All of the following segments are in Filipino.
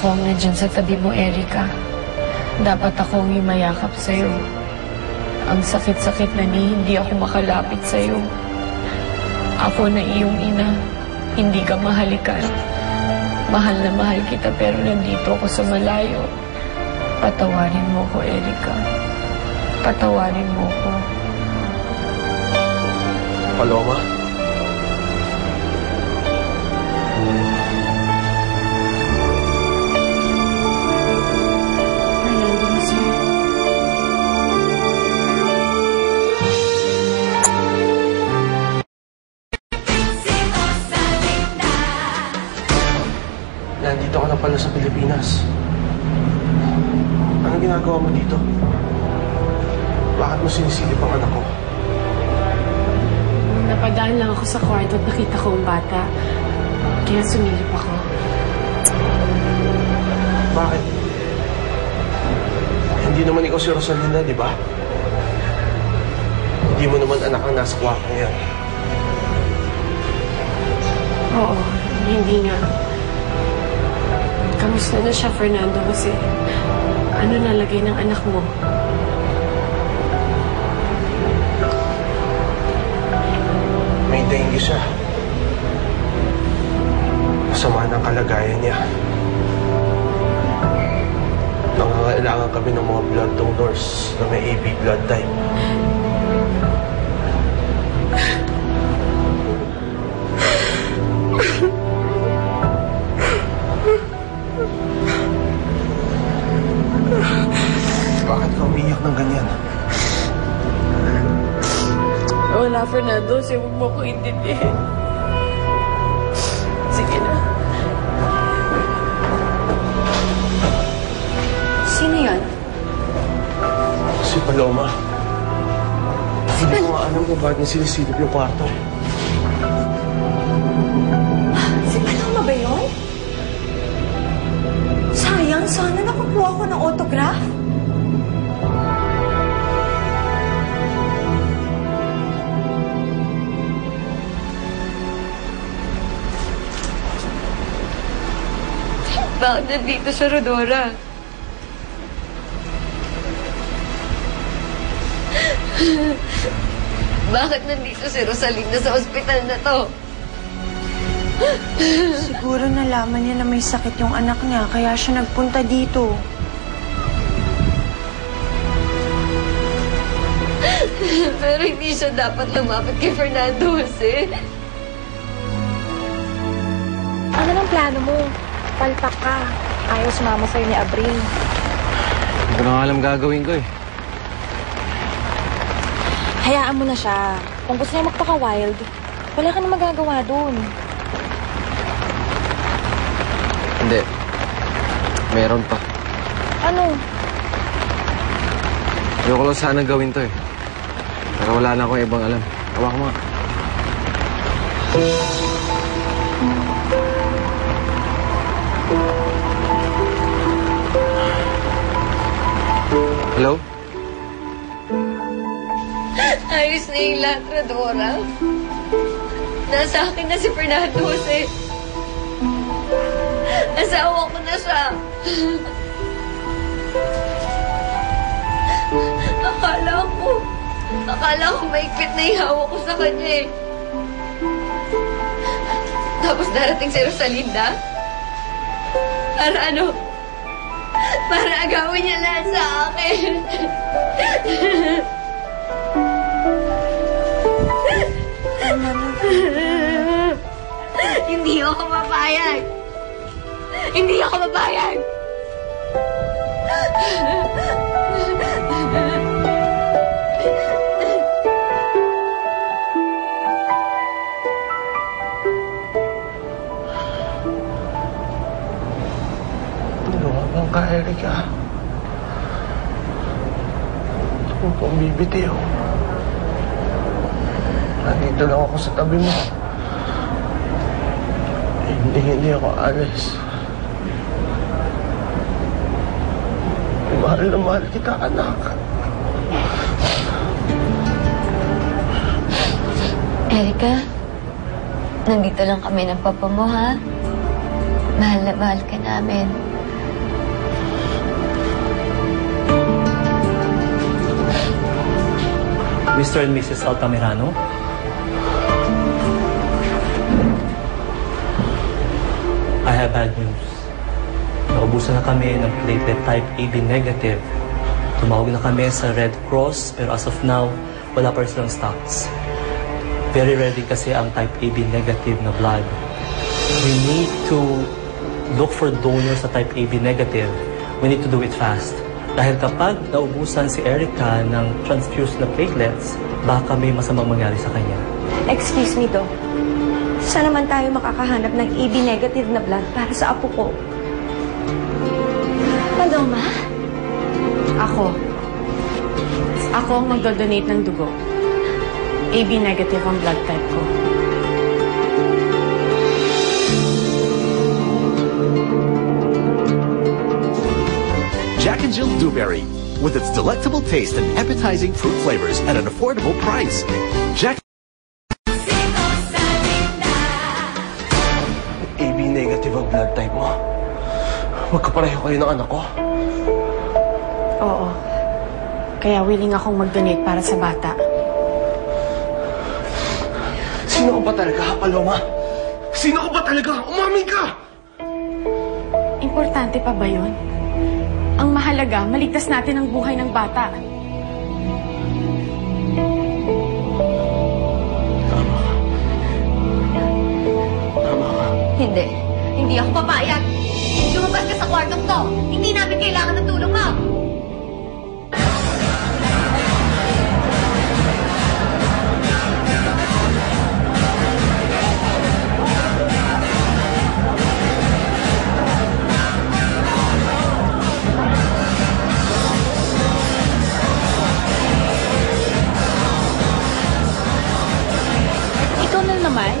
ako ang nandyan sa tabi mo, Erica. Dapat ako ang yumayakap sa'yo. Ang sakit-sakit na hindi ako makalapit sa'yo. Ako na iyong ina, hindi ka mahalikan. Mahal na mahal kita pero nandito ako sa malayo. Patawarin mo ko, Erica. Patawarin mo ko. Paloma? Nandito ka na pala sa Pilipinas. Anong ginagawa mo dito? Bakit mo sinisilip ang anak ko? Napadaan lang ako sa kwarto at nakita ko ang bata. Kaya sumilip ako. Bakit? Hindi naman ikaw si Rosalinda, di ba? Hindi mo naman anak ang nasa kwarto yan. Oo, hindi nga. Kamusta na siya, Fernando? Kasi ano nalagay ng anak mo? May dengue siya. Masama ng kalagayan niya. Nangangailangan kami ng mga blood donors na may AB blood type. Bakit ka umiiyak ng ganyan? Wala, Fernando. Huwag mo ko intindihin. Sige na. Sino yan? Si Paloma. Hindi ko nga alam kung bakit niya sinisilip yung kwarto. Si Paloma ba yun? Sayang, sana nakakuha ko ng autograph. Bakit nandito siya, Rodora? Bakit nandito si Rosalinda sa ospital na to? Siguro nalaman niya na may sakit yung anak niya, kaya siya nagpunta dito. Pero hindi siya dapat lumapit kay Fernando Jose. Ano nang plano mo? Palpak ka. Ayaw sumama sa'yo ni Abril. Hindi ko na nga alam gagawin ko eh. Hayaan mo na siya. Kung gusto niya magpaka-wild, wala ka na magagawa doon. Hindi. Meron pa. Ano? Ayoko lang sana gawin to eh. Pero wala na akong ibang alam. Hawak mo nga. Hello? Ayos na yung lahat, Rodora. Nasa akin na si Fernando Jose. Asawa ko na siya. Akala ko maigpit na ihawa ko sa kanya eh. Tapos darating si Rosalinda? Para ano? Para agawin niya lahat sa akin. Hindi ako mapayag. Hindi ako mapayag. Tulungan ka, Erica. Ako pong bibitiw. Nandito lang ako sa tabi mo. Hindi ako alis. Mahal na mahal kita, anak. Erica, nandito lang kami ng papa mo, ha? Mahal na mahal ka namin. Mr. and Mrs. Altamirano. I have bad news. Naubusan na kami ng platelet type AB negative. Tumawag na kami sa Red Cross, pero as of now, wala pa rin silang stocks. Very ready kasi ang type AB negative na blood. We need to look for donors sa type AB negative. We need to do it fast. Dahil kapag naubusan si Erica ng transfused na platelets, baka may masamang mangyari sa kanya. Excuse me, Doc. Saan naman tayo makakahanap ng AB negative na blood para sa apo ko? Paloma? Ako ang magdodonate ng dugo. AB negative ang blood type ko. Jack and Jill Dewberry, with its delectable taste and appetizing fruit flavors at an affordable price. Jack AB negative ang blood type mo. Magkapareho kayo ng anak ko. Oo. Kaya willing akong mag-donate para sa bata. Sino ka ba talaga, Paloma? Sino ka ba talaga? Umamin ka! Importante pa ba yun? Ang mahalaga, maligtas natin ang buhay ng bata. Tama ka. Hindi. Hindi ako papayag. Lumabas ka sa kwartong to. Hindi namin kailangan ng tulong mo. Ikaw na naman.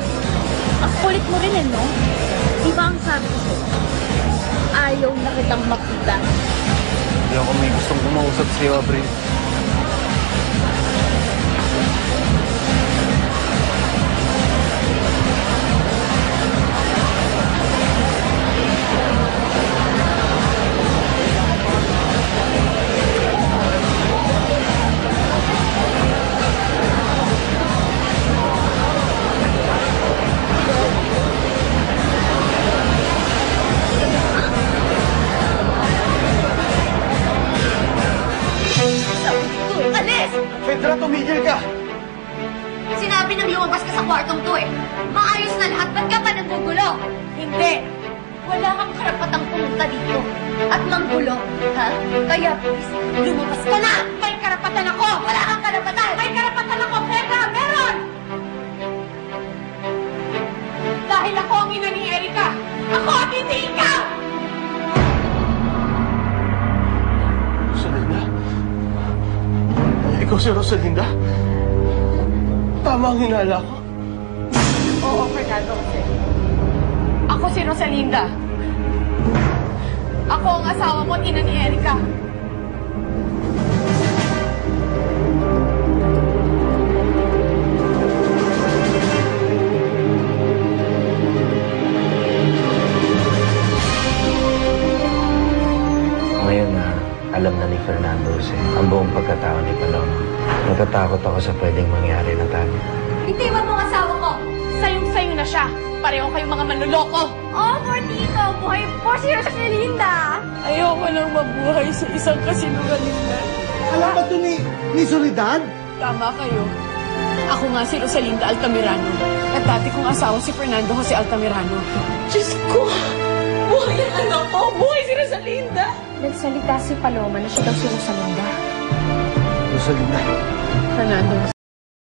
Ang kulit mo rin no? Di ba ang sabi ko sa'yo? Ayaw na kitang makita. Hindi ako may gustong kumausap sa'yo, Abril. Alis! Fedra, tumigil ka! Sinabi nang lumabas ka sa kwartong to eh. Maayos na lahat. Ba't ka pa naggugulo? Hindi. Wala kang karapatang pumunta dito. At manggulo, ha? Kaya please, lumabas ka na! May karapatan ako! Wala kang karapatan! May karapatan ako, Fedra! Meron! Dahil ako ang ina ni Erica. Ako at hindi ikaw! Rosalinda? Ikaw si Rosalinda? Tama ang hinala ko. Oo, Fernando Jose. Ako si Rosalinda. Ako ang asawa mo at ina ni Erica. Ngayon na alam na ni Fernando Jose ang buong pagkatao ni Paloma. Natatakot ako sa pwedeng mangyari na tayo. Itiwan mo ang asawa ko! Sayong-sayo na siya. Pareho kayong mga manloloko. Oh, for dito! Buhay po si Rosalinda! Ayoko nang mabuhay sa isang kasinungalingan. Alam ba ito ni Soledad? Tama kayo. Ako nga si Rosalinda Altamirano. At dati kong asawa si Fernando Jose Altamirano. Diyos ko! Buhay ang anak ko! Buhay si Rosalinda! Nagsalita si Paloma na siya daw si Rosalinda. Rosalinda. Fernando